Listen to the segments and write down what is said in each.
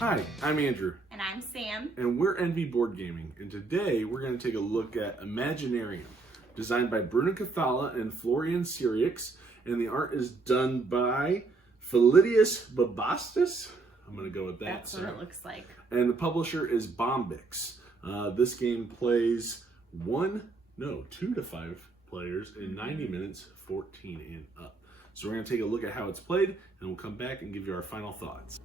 Hi, I'm Andrew. And I'm Sam. And we're Envy Board Gaming. And today we're going to take a look at Imaginarium, designed by Bruno Cathala and Florian Sirius. And the art is done by Philidius Babastis. I'm going to go with that. That's what it looks like. And the publisher is Bombix. This game plays 2 to 5 players in 90 minutes, 14 and up. So we're going to take a look at how it's played, and we'll come back and give you our final thoughts.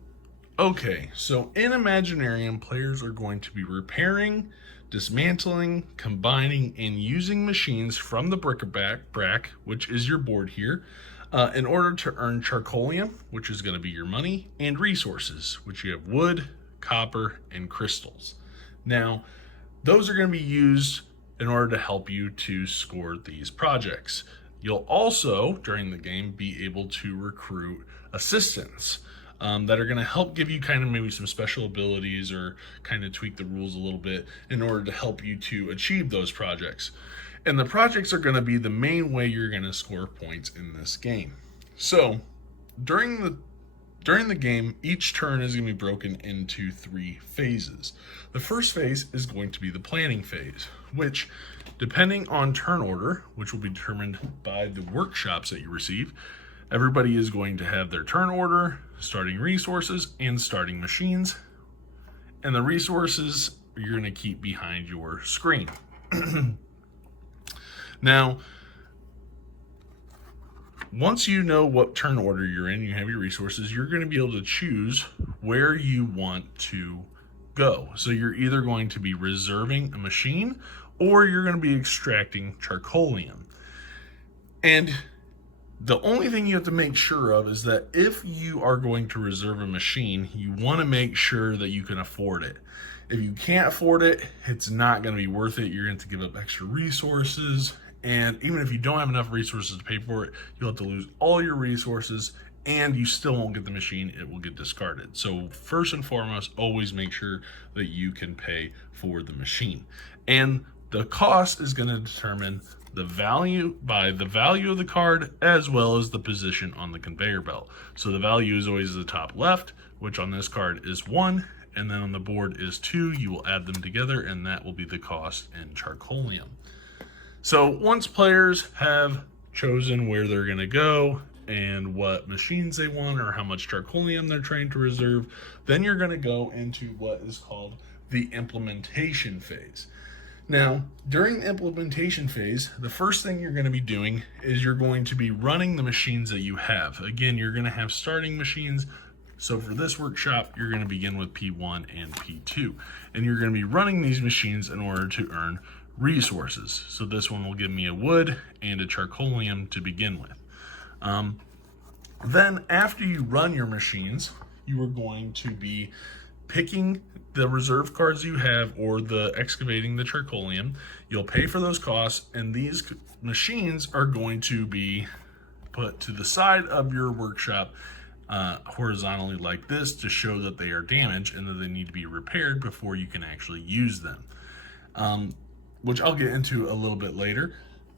Okay, so in Imaginarium, players are going to be repairing, dismantling, combining, and using machines from the bric-a-brac, which is your board here, in order to earn charcoalium, which is going to be your money, and resources, which you have wood, copper, and crystals. Now, those are going to be used in order to help you to score these projects. You'll also, during the game, be able to recruit assistants that are going to help give you kind of maybe some special abilities or kind of tweak the rules a little bit in order to help you to achieve those projects. And the projects are going to be the main way you're going to score points in this game. So during the game, each turn is going to be broken into 3 phases. The first phase is going to be the planning phase, which, depending on turn order, which will be determined by the workshops that you receive, everybody is going to have their turn order, starting resources, and starting machines. And the resources you're going to keep behind your screen. Now, once you know what turn order you're in, you have your resources, you're going to be able to choose where you want to go. So you're either going to be reserving a machine or you're going to be extracting charcoalium. And the only thing you have to make sure of is that if you are going to reserve a machine, you want to make sure that you can afford it. If you can't afford it, it's not going to be worth it. You're going to have to give up extra resources. And even if you don't have enough resources to pay for it, you'll have to lose all your resources and you still won't get the machine. It will get discarded. So first and foremost, always make sure that you can pay for the machine. And the cost is going to determine the value by the value of the card as well as the position on the conveyor belt. So the value is always the top left, which on this card is 1, and then on the board is 2. You will add them together and that will be the cost in charcoalium. So once players have chosen where they're going to go and what machines they want or how much charcoalium they're trying to reserve, then you're going to go into what is called the implementation phase. Now, during the implementation phase, the first thing you're going to be doing is you're going to be running the machines that you have. Again, you're going to have starting machines. So for this workshop, you're going to begin with P1 and P2. And you're going to be running these machines in order to earn resources. So this one will give me a wood and a charcoalium to begin with. Then after you run your machines, you are going to be picking the reserve cards you have or the excavating the charcoalium. You'll pay for those costs, and these machines are going to be put to the side of your workshop horizontally like this to show that they are damaged and that they need to be repaired before you can actually use them, which I'll get into a little bit later.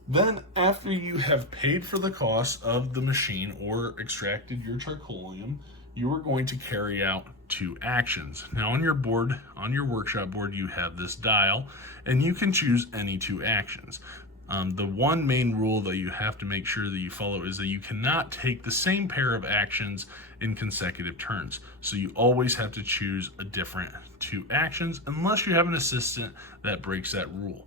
Then after you have paid for the cost of the machine or extracted your charcoalium, you are going to carry out 2 actions. Now on your board, on your workshop board, you have this dial and you can choose any 2 actions. The one main rule that you have to make sure that you follow is that you cannot take the same pair of actions in consecutive turns. So you always have to choose a different 2 actions unless you have an assistant that breaks that rule.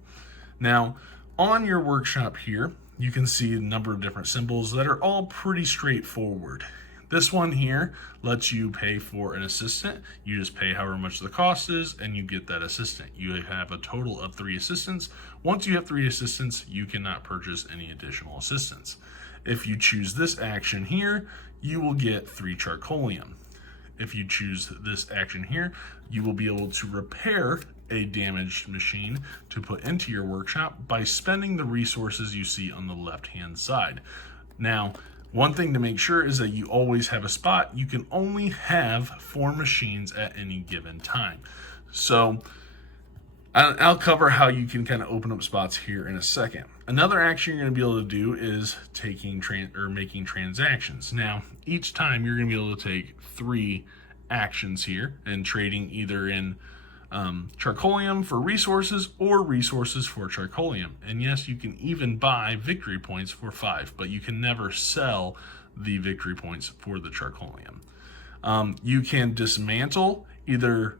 Now, on your workshop here, you can see a number of different symbols that are all pretty straightforward. This one here lets you pay for an assistant. You just pay however much the cost is and you get that assistant. You have a total of 3 assistants. Once you have 3 assistants, you cannot purchase any additional assistants. If you choose this action here, you will get 3 charcoalium. If you choose this action here, you will be able to repair a damaged machine to put into your workshop by spending the resources you see on the left-hand side. Now, one thing to make sure is that you always have a spot. You can only have 4 machines at any given time. So I'll cover how you can kind of open up spots here in a second. Another action you're going to be able to do is making transactions. Now, each time you're going to be able to take 3 actions here and trading either in Charcoalium for resources or resources for Charcoalium. And yes, you can even buy victory points for 5, but you can never sell the victory points for the Charcoalium. You can dismantle either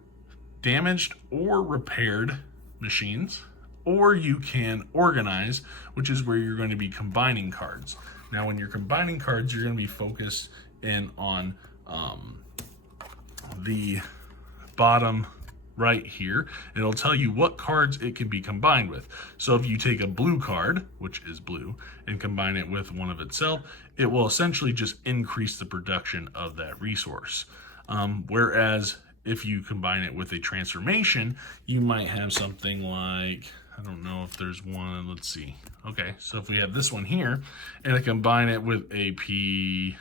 damaged or repaired machines, or you can organize, which is where you're going to be combining cards. Now, when you're combining cards, you're going to be focused in on the bottom right here. It'll tell you what cards it can be combined with. So if you take a blue card, which is blue, and combine it with one of itself, it will essentially just increase the production of that resource. Whereas if you combine it with a transformation, you might have something like, I don't know if there's one, let's see. Okay, so if we have this one here, and I combine it with a P2,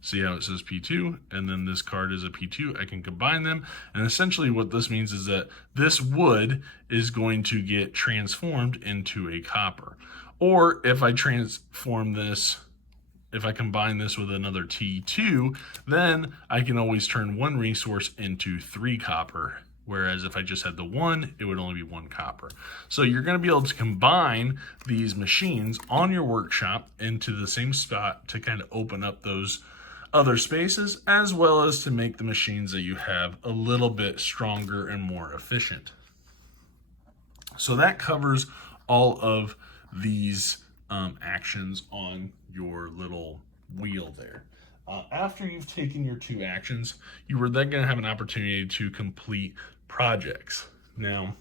see how it says P2, and then this card is a P2, I can combine them, and essentially what this means is that this wood is going to get transformed into a copper. Or if I transform this, if I combine this with another T2, then I can always turn one resource into 3 copper. Whereas if I just had the 1, it would only be 1 copper. So you're going to be able to combine these machines on your workshop into the same spot to kind of open up those other spaces, as well as to make the machines that you have a little bit stronger and more efficient. So that covers all of these actions on your little wheel there. After you've taken your 2 actions, you are then going to have an opportunity to complete projects. Now,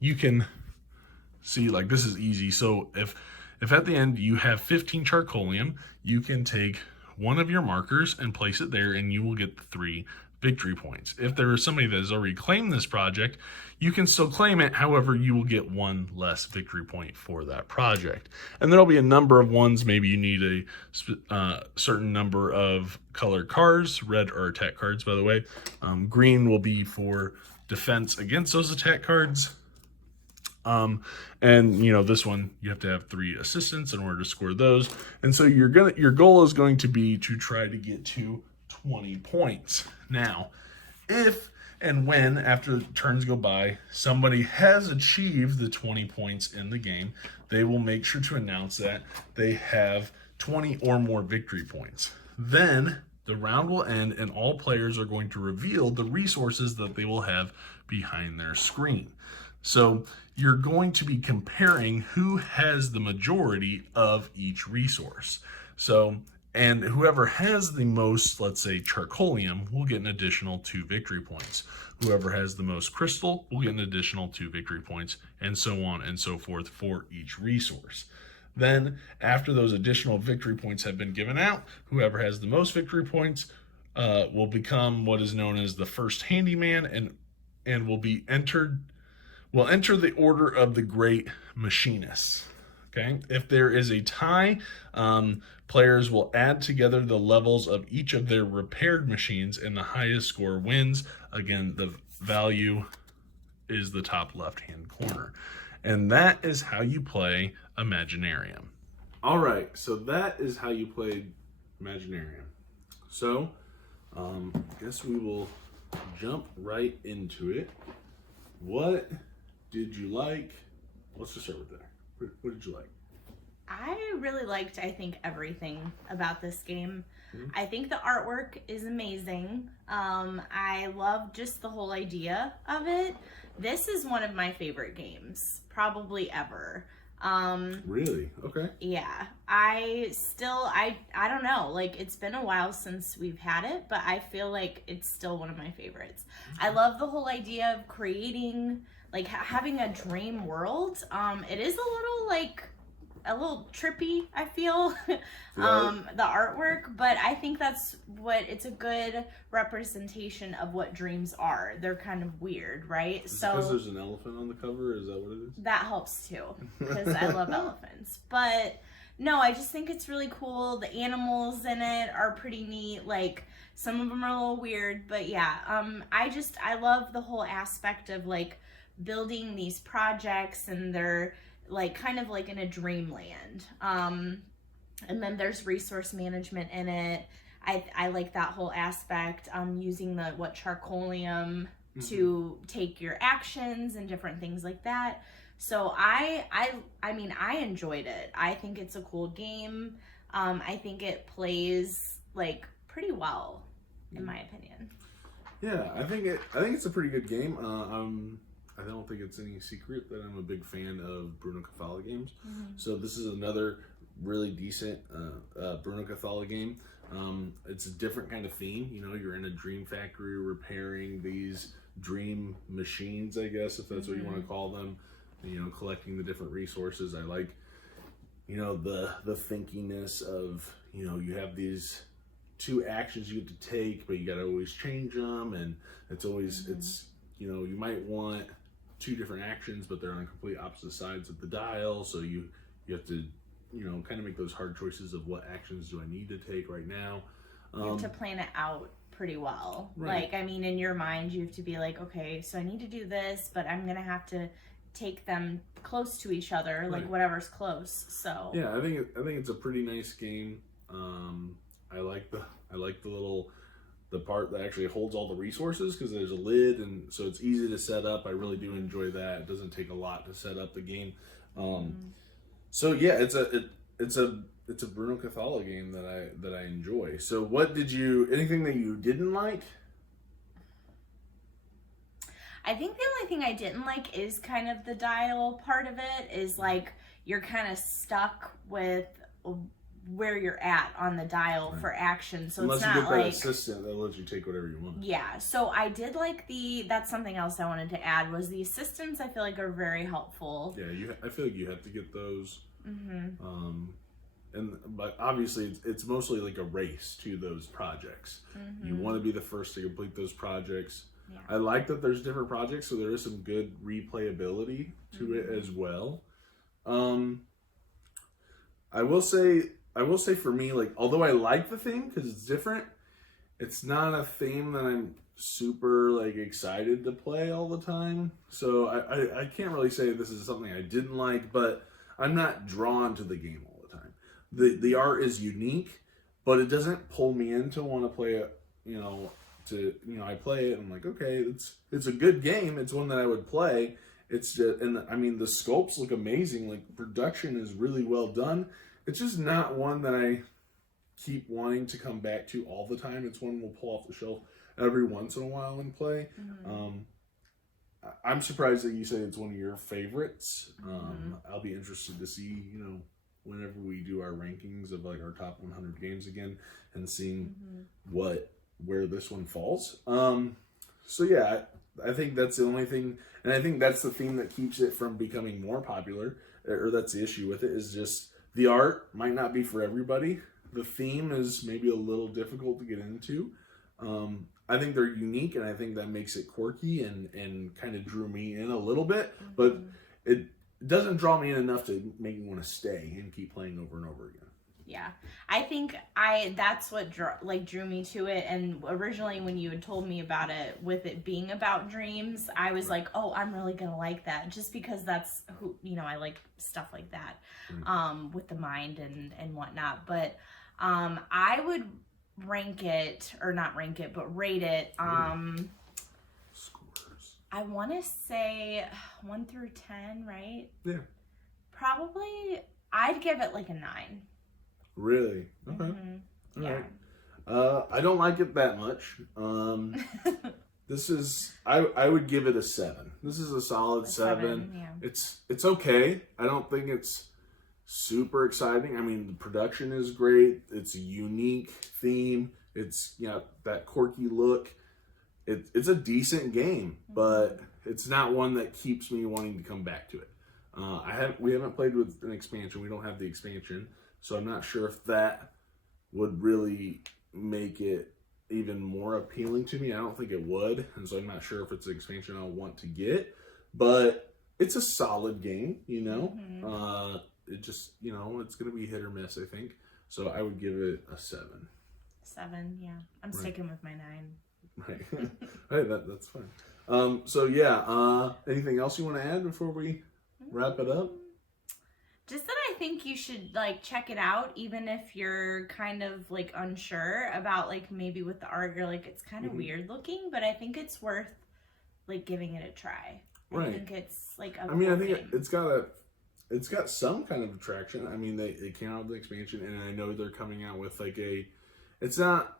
you can see, like, this is easy. So if at the end you have 15 Charcoalium, you can take one of your markers and place it there, and you will get 3 victory points. If there is somebody that has already claimed this project, you can still claim it. However, you will get 1 less victory point for that project. And there'll be a number of ones. Maybe you need a certain number of colored cards. Red are attack cards, by the way. Green will be for defense against those attack cards. And you know, this one, you have to have 3 assistants in order to score those. And so your goal is going to be to try to get to 20 points. Now, if and when, after turns go by, somebody has achieved the 20 points in the game, they will make sure to announce that they have 20 or more victory points. Then the round will end and all players are going to reveal the resources that they will have behind their screen. So you're going to be comparing who has the majority of each resource. So, and whoever has the most, let's say, Charcoalium, will get an additional 2 victory points. Whoever has the most crystal will get an additional 2 victory points, and so on and so forth for each resource. Then, after those additional victory points have been given out, whoever has the most victory points will become what is known as the first handyman, and will enter the order of the great machinists. Okay, if there is a tie, players will add together the levels of each of their repaired machines, and the highest score wins. Again, the value is the top left-hand corner. And that is how you play Imaginarium. All right, so that is how you play Imaginarium. So, I guess we will jump right into it. What did you like? Let's just start with that. What did you like? I really liked, I think, everything about this game. I think the artwork is amazing. I love just the whole idea of it. This is one of my favorite games, probably ever. Really? Okay. Yeah. I don't know, like, it's been a while since we've had it, but I feel like it's still one of my favorites. I love the whole idea of creating, like, having a dream world. It is a little trippy, I feel, the artwork, but I think it's a good representation of what dreams are. They're kind of weird, right? So because there's an elephant on the cover, is that what it is? That helps too, because I love elephants. But no, I just think it's really cool. The animals in it are pretty neat. Like, some of them are a little weird, but yeah, I love the whole aspect of, like, building these projects, and they're like kind of like in a dreamland. And then there's resource management in it. I like that whole aspect. Using the charcoalium to take your actions and different things like that. So I mean, I enjoyed it. I think it's a cool game. I think it plays like pretty well, in my opinion. Yeah, I think it's a pretty good game. I don't think it's any secret that I'm a big fan of Bruno Cathala games. So this is another really decent Bruno Cathala game. It's a different kind of theme. You know, you're in a dream factory repairing these dream machines, I guess, if that's what you want to call them. You know, collecting the different resources. I like, you know, the thinkiness of, you know, you have these two actions you get to take, but you got to always change them, and it's always it's, you know, you might want two different actions, but they're on complete opposite sides of the dial, so you have to, you know, kind of make those hard choices of what actions do I need to take right now. You have to plan it out pretty well. Right. Like, I mean, in your mind, you have to be like, okay, so I need to do this, but I'm gonna have to take them close to each other, like whatever's close. So yeah, I think it's a pretty nice game. I like the part that actually holds all the resources, because there's a lid, and so it's easy to set up. I really do enjoy that. It doesn't take a lot to set up the game. So yeah, it's a Bruno Cathala game that I enjoy. So anything that you didn't like? I think the only thing I didn't like is kind of the dial part of it, is like you're kind of stuck with where you're at on the dial for action. So unless it's not you get that like assistant that lets you take whatever you want. Yeah, so I did like that's something else I wanted to add, was the assistants. I feel like are very helpful. Yeah, I feel like you have to get those. But obviously it's mostly like a race to those projects. You want to be the first to complete those projects. Yeah. I like that there's different projects, so there is some good replayability to it as well. I will say for me, like, although I like the theme because it's different, it's not a theme that I'm super like excited to play all the time. So I can't really say this is something I didn't like, but I'm not drawn to the game all the time. The art is unique, but it doesn't pull me in to want to play it, you know. I play it and I'm like, okay, it's a good game. It's one that I would play. It's just, and I mean, the sculpts look amazing. Like, production is really well done. It's just not one that I keep wanting to come back to all the time. It's one we'll pull off the shelf every once in a while and play. I'm surprised that you say it's one of your favorites. I'll be interested to see, you know, whenever we do our rankings of like our top 100 games again, and seeing where this one falls. So yeah, I think that's the only thing, and I think that's the theme that keeps it from becoming more popular, or that's the issue with it, is just the art might not be for everybody. The theme is maybe a little difficult to get into. I think they're unique, and I think that makes it quirky and kind of drew me in a little bit, but it doesn't draw me in enough to make me want to stay and keep playing over and over again. Yeah, I think that's what drew me to it. And originally when you had told me about it, with it being about dreams, I was like, oh, I'm really gonna like that, just because that's who, you know, I like stuff like that, with the mind and whatnot. But I would rate it, Scores. I want to say 1 through 10, right? Yeah. Probably I'd give it like a 9. Really? Okay. All Yeah. right. I don't like it that much. This is, I would give it a 7. This is a solid 7. Yeah. It's okay. I don't think it's super exciting. I mean, the production is great. It's a unique theme. It's, you know, that quirky look. It's a decent game, but it's not one that keeps me wanting to come back to it. We haven't played with an expansion. We don't have the expansion. So I'm not sure if that would really make it even more appealing to me. I don't think it would. And so I'm not sure if it's an expansion I'll want to get. But it's a solid game, you know. It just, you know, it's going to be hit or miss, I think. So I would give it a 7. 7, yeah. I'm sticking with my 9. Right. Hey, that's fine. So yeah, anything else you want to add before we wrap it up? Just that I think you should like check it out, even if you're kind of like unsure about like maybe with the art, you're like it's kind of weird looking, but I think it's worth like giving it a try. I think it's like a I mean, I cool think game. it's got some kind of attraction. I mean, they came out with the expansion, and I know they're coming out with like it's not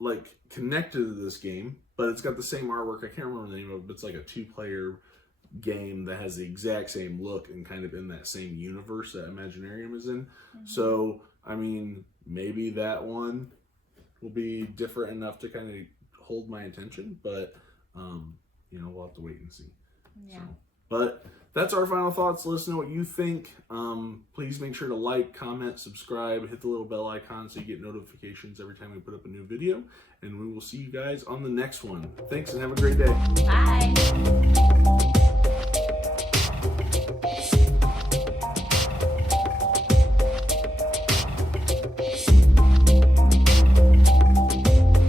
like connected to this game, but it's got the same artwork. I can't remember the name of it, but it's like a 2-player game that has the exact same look and kind of in that same universe that Imaginarium is in. So, I mean, maybe that one will be different enough to kind of hold my attention, but you know, we'll have to wait and see. Yeah. So, but that's our final thoughts. Let us know what you think. Please make sure to like, comment, subscribe, hit the little bell icon so you get notifications every time we put up a new video. And we will see you guys on the next one. Thanks and have a great day. Bye.